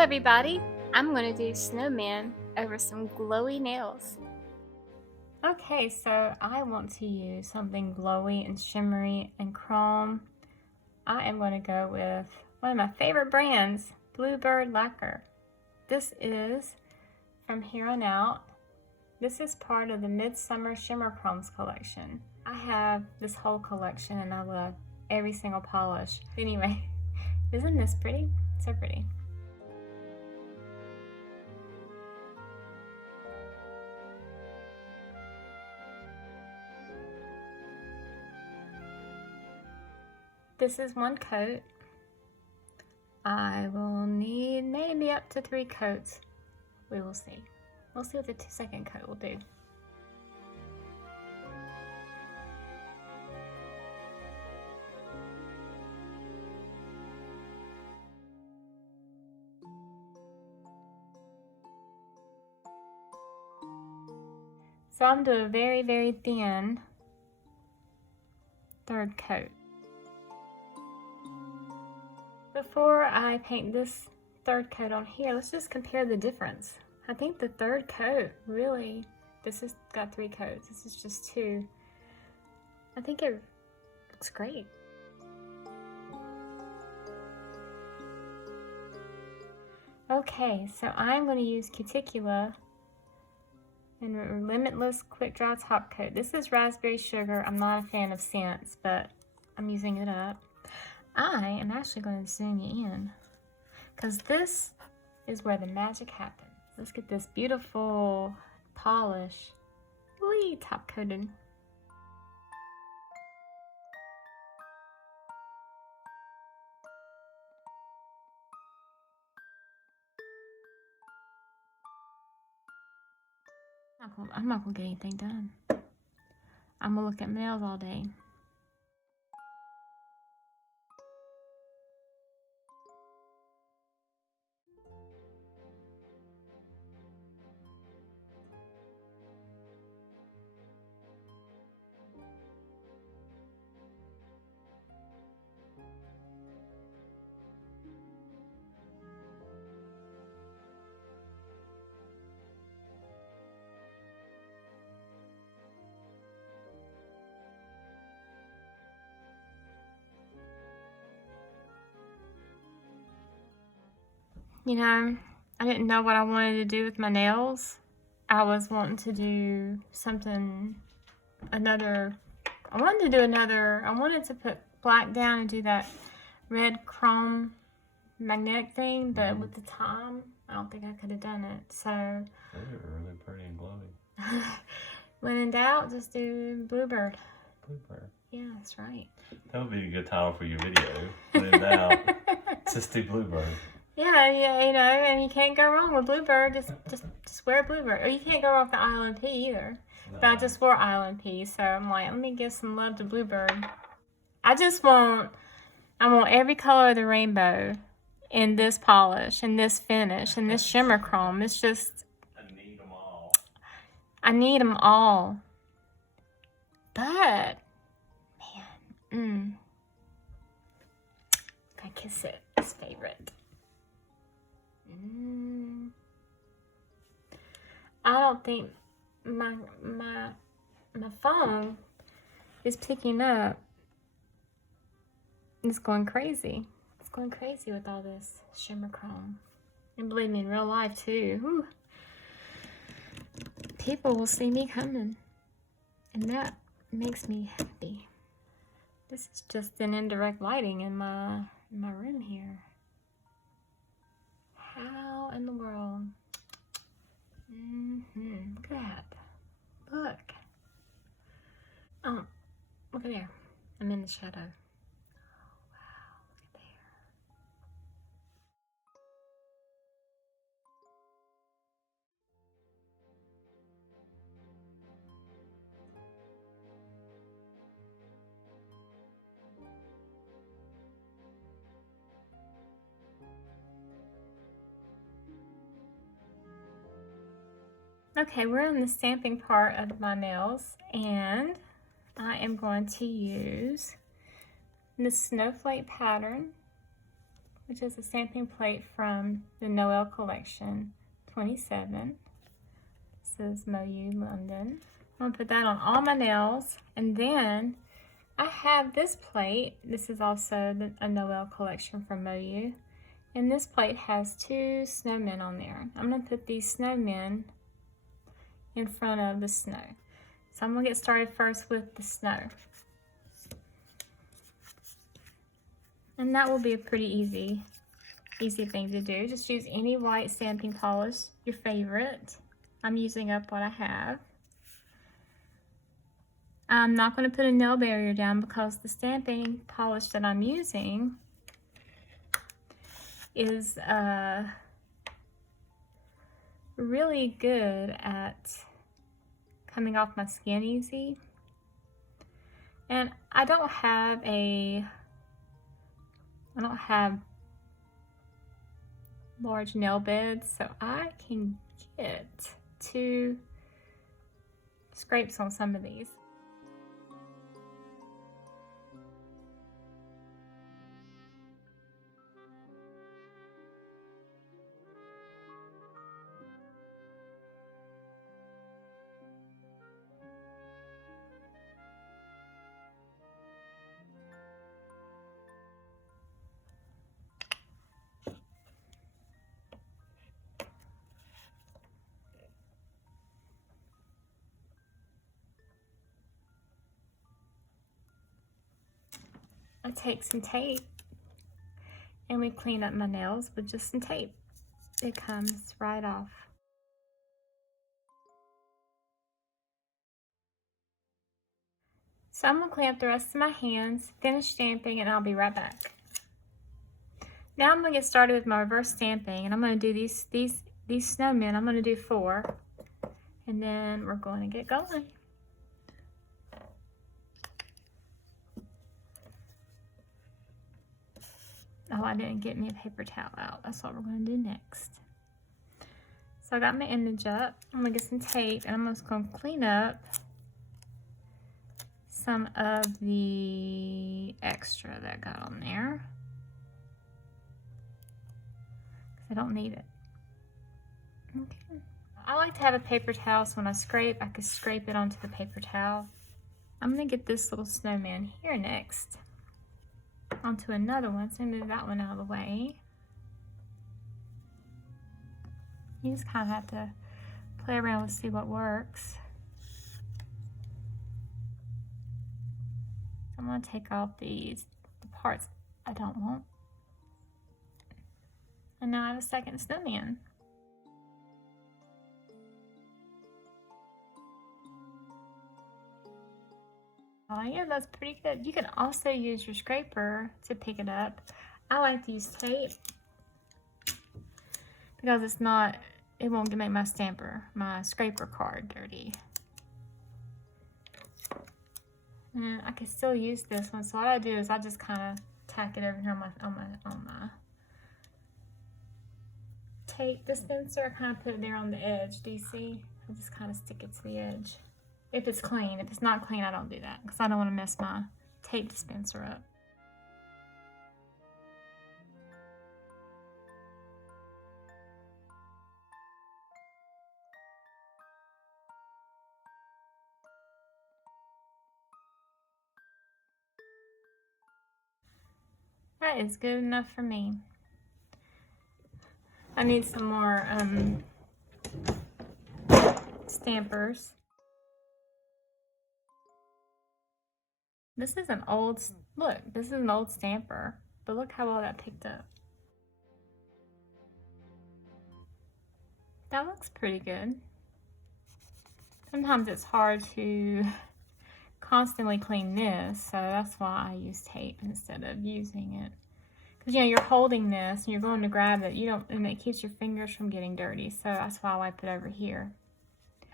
everybody, I'm going to do Snowman over some glowy nails. Okay, so I want to use something glowy and shimmery and chrome. I am going to go with one of my favorite brands, Bluebird Lacquer. This is from Heron out. This is part of the Midsummer Shimmer Chromes collection. I have this whole collection and I love every single polish. Anyway, isn't this pretty? So pretty. This is one coat. I will need maybe up to 3 coats. We will see. We'll see what the second coat will do. So I'm doing a very, very thin third coat. Before I paint this third coat on here, let's just compare the difference. I think the third coat really, this has got 3 coats, this is just 2. I think it looks great. Okay, so I'm going to use Cuticula and Limitless Quick Dry Top Coat. This is raspberry sugar. I'm not a fan of scents, but I'm using it up. I am actually going to zoom you in because this is where the magic happens. Let's get this beautiful polish top coated. I'm not gonna get anything done. I'm gonna look at my nails all day. You know, I didn't know what I wanted to do with my nails. I was wanting to do something, I wanted to put black down and do that red chrome magnetic thing, but with the time, I don't think I could have done it, so. Those are really pretty and glowy. When in doubt, just do Bluebird. Bluebird. Yeah, that's right. That would be a good title for your video. When in doubt, just do Bluebird. Yeah, you know, and you can't go wrong with Bluebird. Just wear Bluebird. Or you can't go wrong with the Island Pea either. No. But I just wore Island Pea, so I'm like, let me give some love to Bluebird. I want every color of the rainbow in this polish, and this finish, and this shimmer chrome. It's just, I need them all. I need them all. But, man, I kiss it. It's favorite. I don't think my phone is picking up. It's going crazy. It's going crazy with all this shimmer chrome. And believe me, in real life too. Whew. People will see me coming. And that makes me happy. This is just an indirect lighting in my room here. How in the world? Look at that. Look. Oh, look at there. I'm in the shadow. Oh, wow. Look at there. Okay, we're in the stamping part of my nails, and I am going to use the snowflake pattern which is a stamping plate from the Noel collection 27. This is MoYou London. I'm gonna put that on all my nails, and then I have this plate. This is also a Noel collection from MoYou, and this plate has 2 snowmen on there. I'm gonna put these snowmen in front of the snow. So I'm gonna get started first with the snow. And that will be a pretty easy thing to do. Just use any white stamping polish, your favorite. I'm using up what I have. I'm not going to put a nail barrier down because the stamping polish that I'm using is really good at coming off my skin easy. And I don't have large nail beds, so I can get 2 scrapes on some of these. I take some tape and we clean up my nails with just some tape. It comes right off. So I'm gonna clean up the rest of my hands, finish stamping, and I'll be right back. Now I'm gonna get started with my reverse stamping, and I'm gonna do these snowmen. I'm gonna do 4, and then we're going to get going. Oh, I didn't get me a paper towel out. That's what we're going to do next. So I got my image up. I'm going to get some tape, and I'm just going to clean up some of the extra that I got on there, because I don't need it. Okay. I like to have a paper towel, so when I scrape, I can scrape it onto the paper towel. I'm going to get this little snowman here next onto another one, so move that one out of the way. You just kind of have to play around and see what works. I'm going to take off the parts I don't want. And now I have a second snowman. Oh yeah, that's pretty good. You can also use your scraper to pick it up. I like to use tape because it won't make my scraper card dirty. And I can still use this one, so what I do is I just kind of tack it over here on my tape dispenser. I kind of put it there on the edge. Do you see? I just kind of stick it to the edge. If it's clean. If it's not clean, I don't do that because I don't want to mess my tape dispenser up. That is good enough for me. I need some more stampers. This is an old, look, this is an old stamper, but look how well that picked up. That looks pretty good. Sometimes it's hard to constantly clean this, so that's why I use tape instead of using it. Because you know, you're holding this and you're going to grab it, and it keeps your fingers from getting dirty, so that's why I wipe it over here.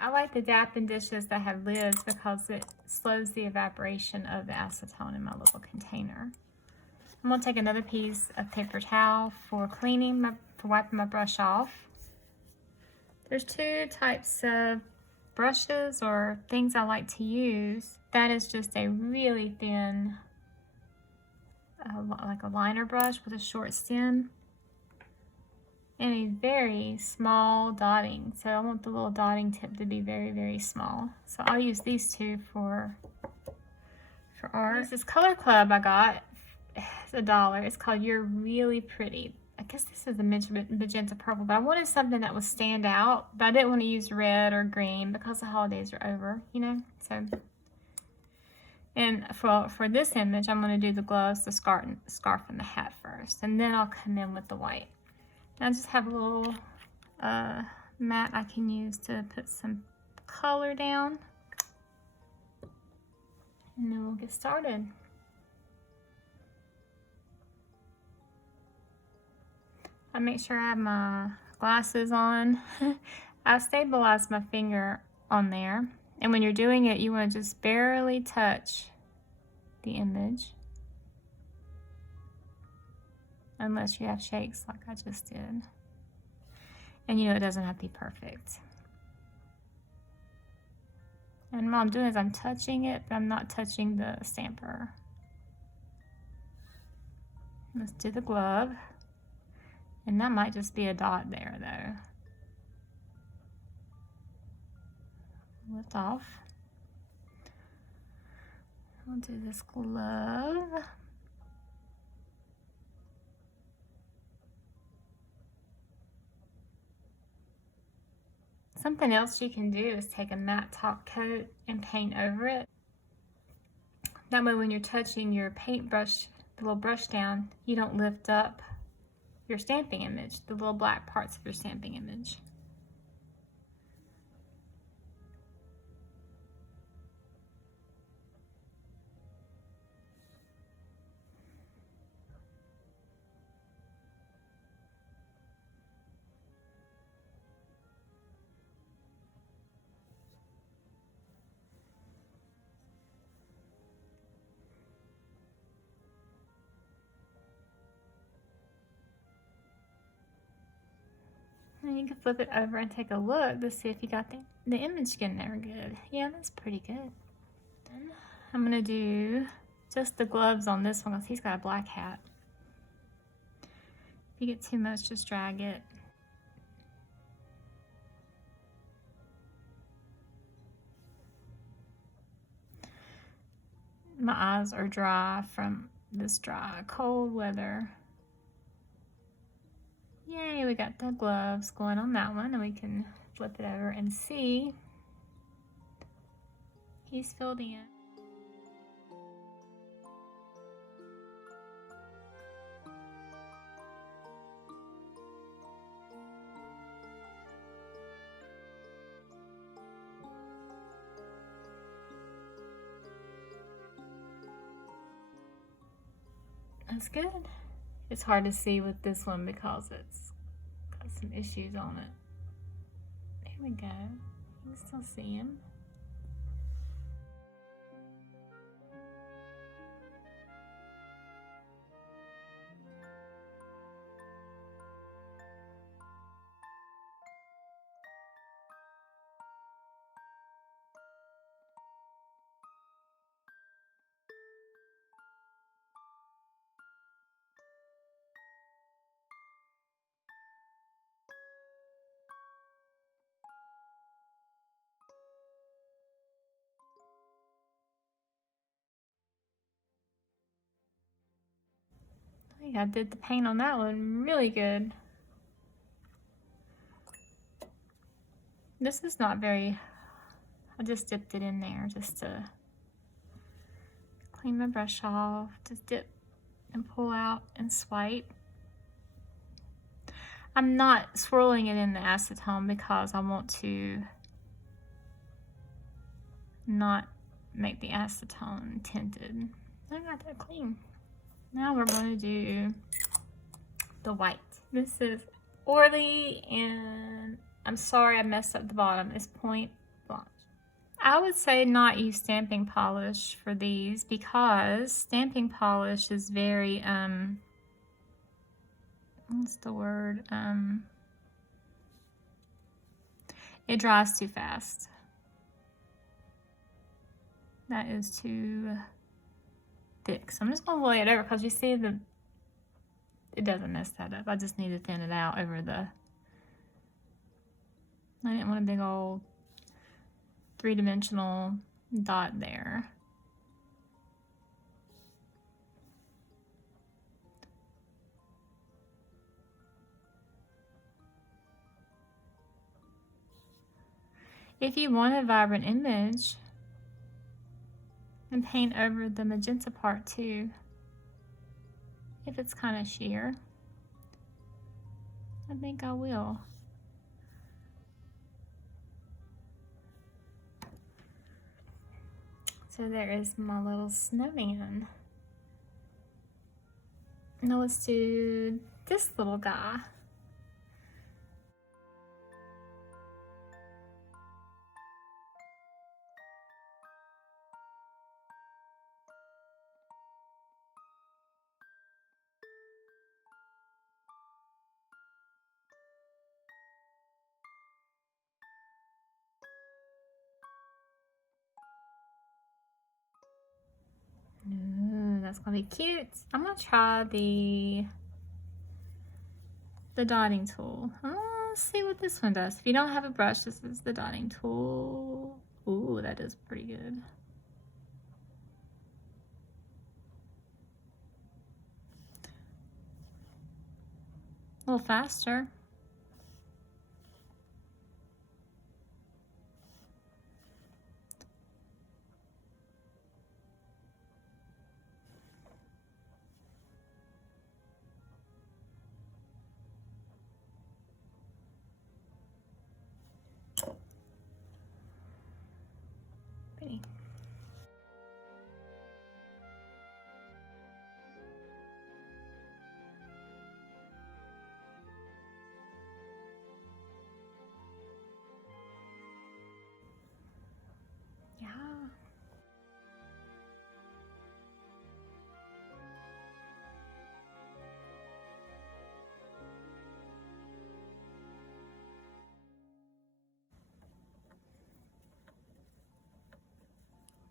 I like the dapping dishes that have lids because it slows the evaporation of the acetone in my little container. I'm going to take another piece of paper towel for wiping my brush off. There's 2 types of brushes or things I like to use. That is just a really thin like a liner brush with a short stem and a very small dotting. So I want the little dotting tip to be very, very small. So I'll use these two for art. This is Color Club I got. It's $1. It's called You're Really Pretty. I guess this is the magenta purple, but I wanted something that would stand out, but I didn't want to use red or green because the holidays are over, you know? So, and for this image, I'm going to do the gloves, the scarf, and the hat first, and then I'll come in with the white. I just have a little mat I can use to put some color down, and then we'll get started. I make sure I have my glasses on. I stabilized my finger on there. And when you're doing it, you want to just barely touch the image. Unless you have shakes like I just did. And you know it doesn't have to be perfect. And what I'm doing is I'm touching it, but I'm not touching the stamper. Let's do the glove. And that might just be a dot there, though. Lift off. I'll do this glove. Something else you can do is take a matte top coat and paint over it. That way when you're touching your paintbrush, the little brush down, you don't lift up your stamping image, the little black parts of your stamping image. And you can flip it over and take a look to see if you got the image getting there good. Yeah, that's pretty good. Then I'm gonna do just the gloves on this one because he's got a black hat. If you get too much, just drag it. My eyes are dry from this dry, cold weather. Yay, we got the gloves going on that one, and we can flip it over and see he's filled in. That's good. It's hard to see with this one because it's got some issues on it. There we go. You can still see him. I think I did the paint on that one really good. This is not very, I just dipped it in there just to clean my brush off. Just dip and pull out and swipe. I'm not swirling it in the acetone because I want to not make the acetone tinted. I got that clean. Now we're going to do the white. This is Orly, and I'm sorry I messed up the bottom. It's Point Blanche. I would say not use stamping polish for these because stamping polish is very, what's the word? It dries too fast. That is too thick. So I'm just going to lay it over because you see it doesn't mess that up. I just need to thin it out over the, I didn't want a big old 3-dimensional dot there. If you want a vibrant image, and paint over the magenta part too, if it's kind of sheer, I think I will. So there is my little snowman. Now let's do this little guy. Ooh, that's gonna be cute. I'm gonna try the dotting tool. Let's see what this one does. If you don't have a brush, this is the dotting tool. Ooh, that is pretty good. A little faster. Pretty. Yeah.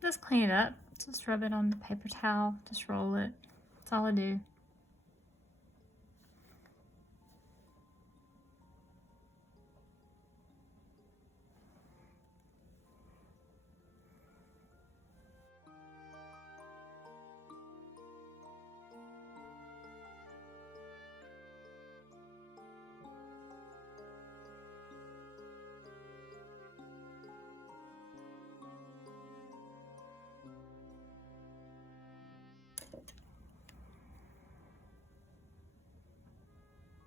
Just clean it up. Just rub it on the paper towel. Just roll it. That's all I do.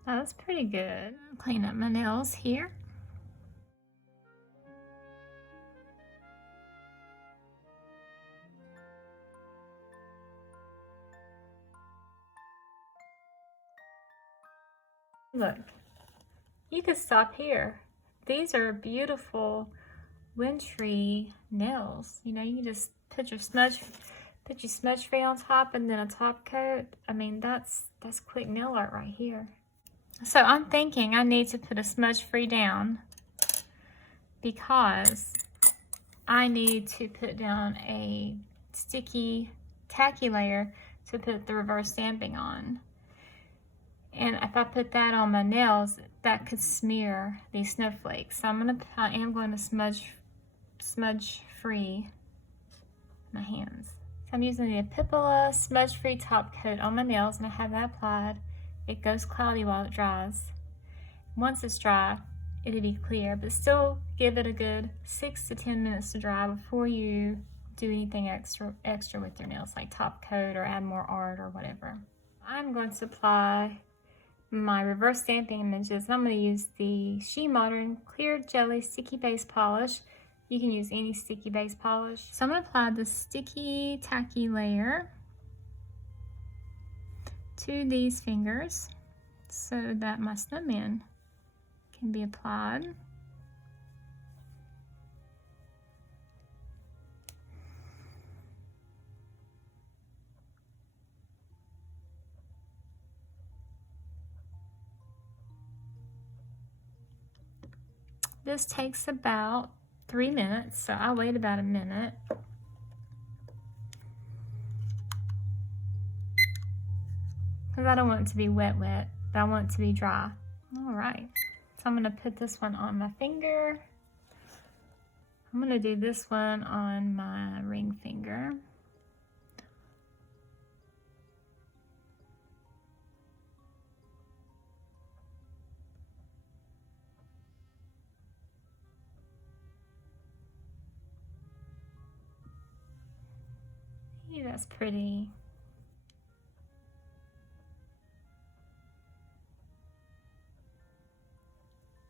That's pretty good. Clean up my nails here. Look, you could stop here. These are beautiful wintry nails. You know, you can just put your smudge free on top and then a top coat. I mean, that's quick nail art right here. So I'm thinking I need to put a smudge free down because I need to put down a sticky tacky layer to put the reverse stamping on. And if I put that on my nails, that could smear these snowflakes. So I am going to smudge free my hands. So I'm using the Apipila smudge free top coat on my nails, and I have that applied. It goes cloudy while it dries. Once it's dry, it'll be clear, but still give it a good 6 to 10 minutes to dry before you do anything extra with your nails, like top coat or add more art or whatever. I'm going to apply my reverse stamping images. I'm going to use the She Modern Clear Jelly Sticky Base Polish. You can use any sticky base polish. So I'm going to apply the sticky tacky layer to these fingers so that my snowman can be applied. This takes about 3 minutes, so I'll wait about a minute. because I don't want it to be wet, but I want it to be dry. All right, so I'm gonna put this one on my finger. I'm gonna do this one on my ring finger. Yeah, that's pretty.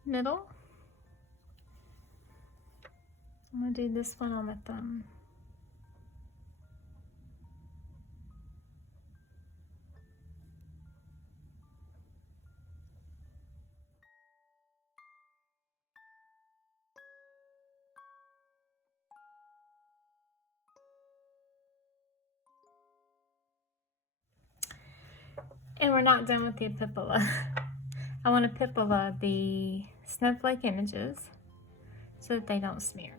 Middle. I'm gonna do this one on my thumb. And we're not done with the Apipila. I want to Apipila the snowflake images so that they don't smear.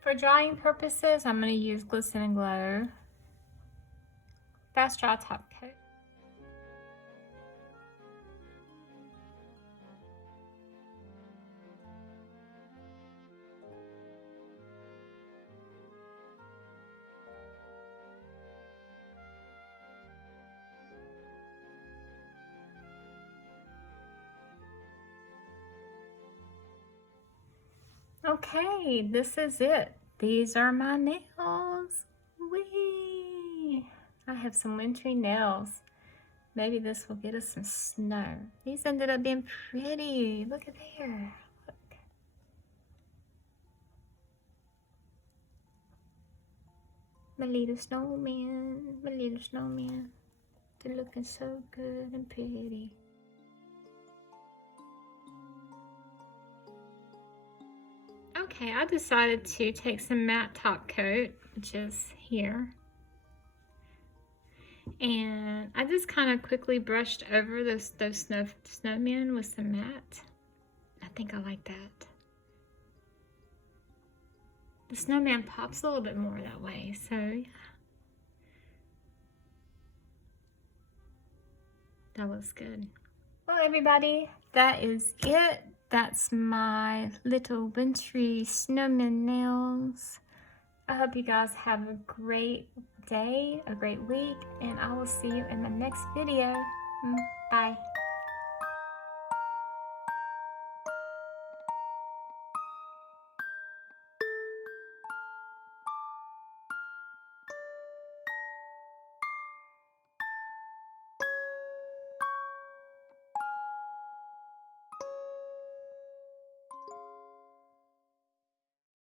For drying purposes, I'm going to use Glisten and Glow Fast Dry Top Coat. Okay, this is it. These are my nails. Whee! I have some wintry nails. Maybe this will get us some snow. These ended up being pretty. Look at there. Look. My little snowman. My little snowman. They're looking so good and pretty. Okay, I decided to take some matte top coat, which is here. And I just kind of quickly brushed over those snowmen with some matte. I think I like that. The snowman pops a little bit more that way, so yeah. That looks good. Well, everybody, that is it. That's my little wintry snowman nails. I hope you guys have a great day, a great week, and I will see you in my next video. Bye.